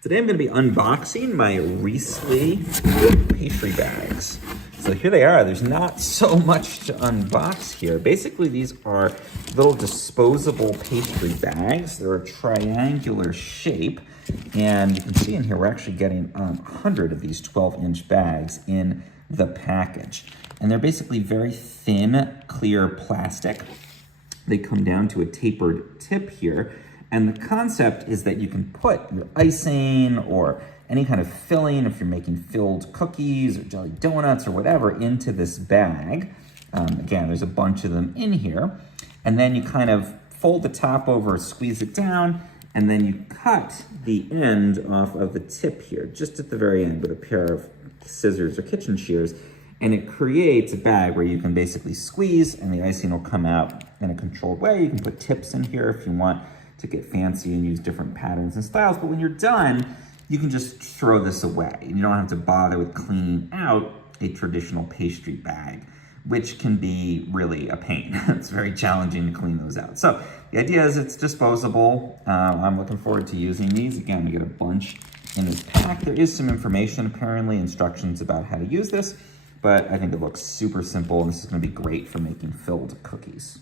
Today I'm going to be unboxing my Riccle pastry bags. So here they are. There's not so much to unbox here. Basically, these are little disposable pastry bags. They're a triangular shape. And you can see in here, we're actually getting 100 of these 12-inch bags in the package. And they're basically very thin, clear plastic. They come down to a tapered tip here. And the concept is that you can put your icing or any kind of filling, if you're making filled cookies or jelly donuts or whatever, into this bag. Again, there's a bunch of them in here. And then you kind of fold the top over, squeeze it down, and then you cut the end off of the tip here, just at the very end with a pair of scissors or kitchen shears. And it creates a bag where you can basically squeeze and the icing will come out in a controlled way. You can put tips in here if you want to get fancy and use different patterns and styles. But when you're done, you can just throw this away. You don't have to bother with cleaning out a traditional pastry bag, which can be really a pain. It's very challenging to clean those out. So the idea is it's disposable. I'm looking forward to using these. Again, we get a bunch in this pack. There is some information, apparently, instructions about how to use this, but I think it looks super simple, and this is gonna be great for making filled cookies.